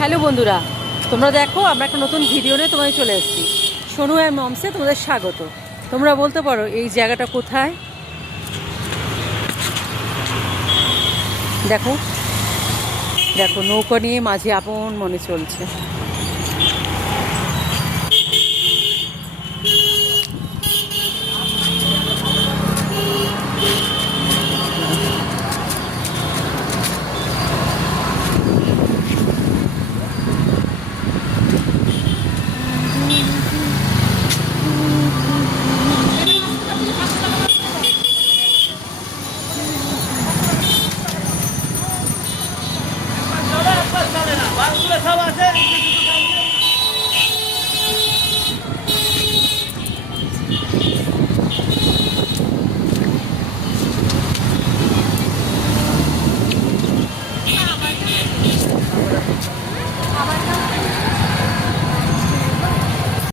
Hello বন্ধুরা, তোমরা দেখো আমরা একটা নতুন ভিডিও নিয়ে তোমায় চলে এসেছি। সোনু অ্যান্ড মমসে তোমাদের স্বাগত। তোমরা বলতে পারো এই জায়গাটা কোথায়? দেখো দেখো, নৌকা নিয়ে মাঝে আপন মনে চলছে।